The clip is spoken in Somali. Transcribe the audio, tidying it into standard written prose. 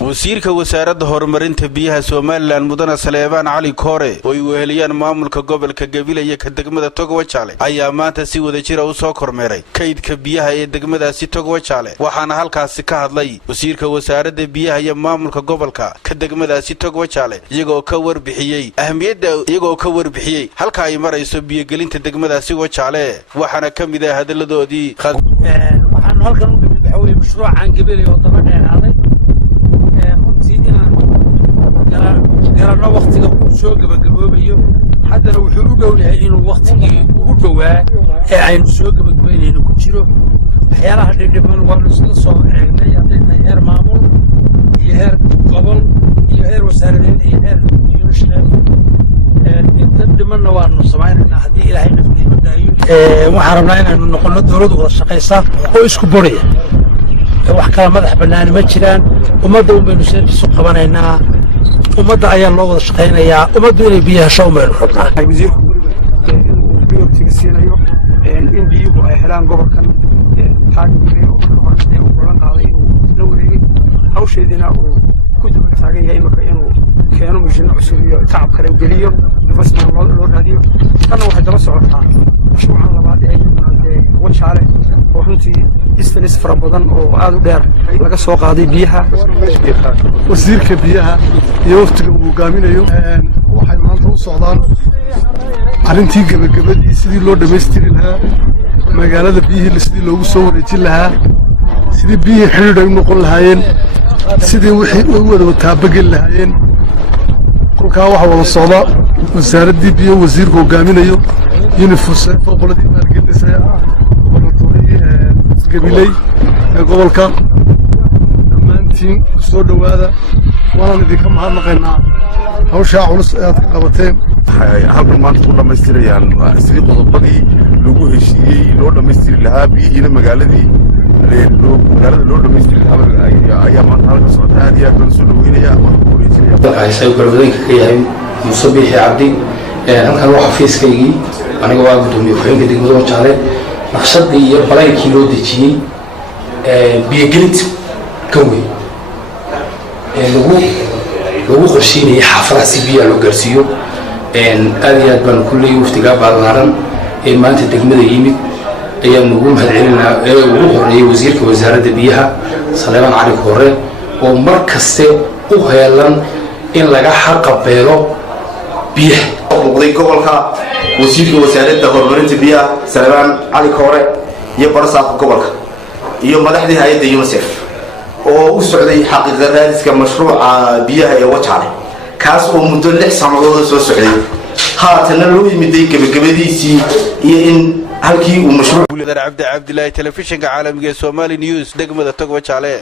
wasiirka wasaaradda horumarinta biyaha Soomaaliland mudane Saleebaan Cali Koore oo ay weheliyaan maamulka gobolka Gabiley iyo ka degmada Togwajaale ayaa maanta si wada jir ah u soo kormeeray kaydka biyaha ee degmadaasi Togwajaale waxaana halkaas ka hadlay wasiirka wasaaradda biyaha iyo maamulka gobolka ka degmadaasi Togwajaale iyagoo ka warbixiyay halka ay marayso biyo gelinta degmadaasi Wajaale waxaana kamid ah hadaladoodii waxaan halkan u bixiyay mashruucan Gabiley oo daba dheeraaday garana waqtiga uu soo gabagaboobayo haddana wuxuu u dhow yahay inuu waqtigii ugu dhowaa ee aynu soo gabagabeynayno ku jiro waxyaalaha dhidhiban waa la soo eegnay haddayna heer maamul iyo heer gobol iyo heer wasaaradeed iyo heer yunisheef inta dhimanna waanu samaynaynaa haddii ilaahay naftiima daayo waxaan rabnaa inaynu noqono dowlad wada shaqaysa oo isku boraya wax kala madax bannaan ma jiraan ummadda un baynu service u qabanaynaa ummadda ayaa loo wada shaqaynayaa ummaddu inay biyo hesho un baynu rabnaa wasiirku inuu biyoogtiga siinayo in biyuhu ay helaan gobolkan taagile oo marka hore u balan qaaday inuu la wareegay hawsheedina uu ku daba taagan yahay imaka inuu keeno mishiino cusub iyo tacab kale geliyo investment loo raadiyo tanna waxay daba socotaa mashruucan labaad ee iyaguna dee Wajaale oo runtii distance fara badan oo aad u dheer laga soo qaaday biyaha wasiirka biyaha iyo waqtiga uu hogaaminayo waxay maanta u socdaan arrintii gabagabadii sidii loo dhameystiri lahaa magaalada biyihii sidii loogu soo wareejin lahaa sidii biyihii xiriir ay u noqon lahaayeen sidii wixii u wada taabageli lahaayeen kolkaa waxa wada socda wasaaraddii biyo wasiirku hogaaminayo uniform qoladii maalgelinaysa Gabiley ee gobolka dhammaantiin soo dhawaada waan idinka mahadnaqaynaa hawsha culus ee aad ka qabateen halkan maanta ku dhamaystirayaan sidii qodobadii lagu heshiiyey loo dhamaystiri lahaa biyihiina magaalada loo dhamaystiri lahaa ayaa maanta halka socota aad iyo aad baan soo dhaweynaya waxaan ku wareejinaya waxay galbeedka ka yahay Muuse Biixi Cabdi halkan waa xafiiskaygii aniga waa gudoomiye ku-xigeenka degmada Wajaale naqshadii iyo balaykii loo dejiyey biyogelinta ka weyn lagu qorsheynayay xaafadaha si biyaha loo gaarsiiyo aad iyo aad baan kulley waftigaa ballaaran ee maanta degmada yimid ayaan ugu mahadcelinaa ee ugu horeeyay wasiirka wasaaradda biyaha Saleebaan Cali Koore oo mar kaste u heelan in laga xaqabeelo biyaha muqday gobolka wasiirka wasaaradda horumarinta biyaha Saleebaan Cali Koore iyo barsaabka gobolka iyo madaxdii hay'adda UNICEF oo u socday xaqiiqada raadiska mashruuca biyaha ee Wajaale kaas oo muddo 6 sanadood soo socday haatana loo yimiday gabagabadiisii iyo in halkii uu mashruuc Abdi Abdullahi telefishinka caalamiga Somali News degmada Togwajaale